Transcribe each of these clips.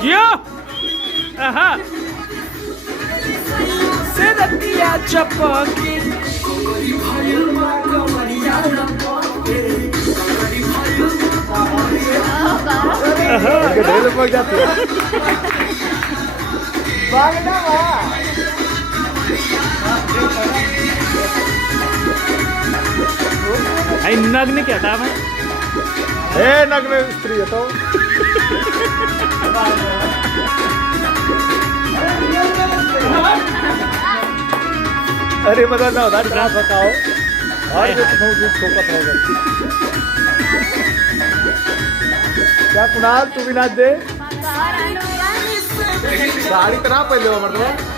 जियो से रतिया चपकी ढेल पड़ जाती है नग्न क्या था मैं नग्न स्त्री है तो अरे मजा ना होता ट्रांस बताओ और फोकस होगा क्या कुणाल तू भी नाच दे साड़ी तरह पहले हो मतलब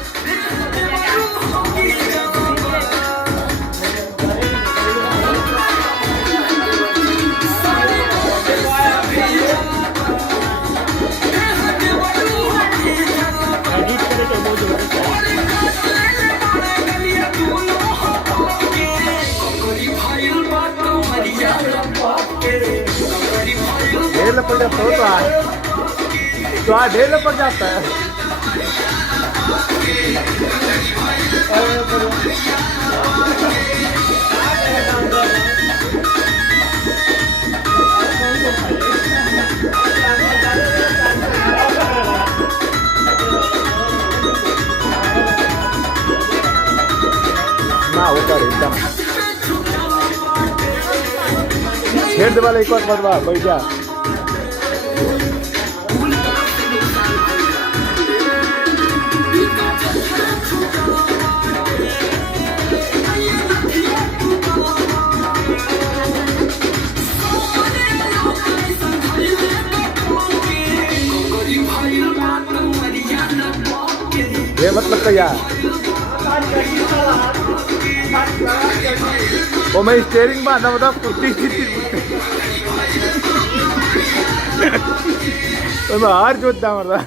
ढेल पड़ जाता हो तो ढेल पड़ जाता है ना होता एकदम छेड़ दे वाला एक बार बदवा बैठ जा ये मतलब क्या वो मैं स्टेयरिंग में आना मतलब कुत्ती हार जोता मतलब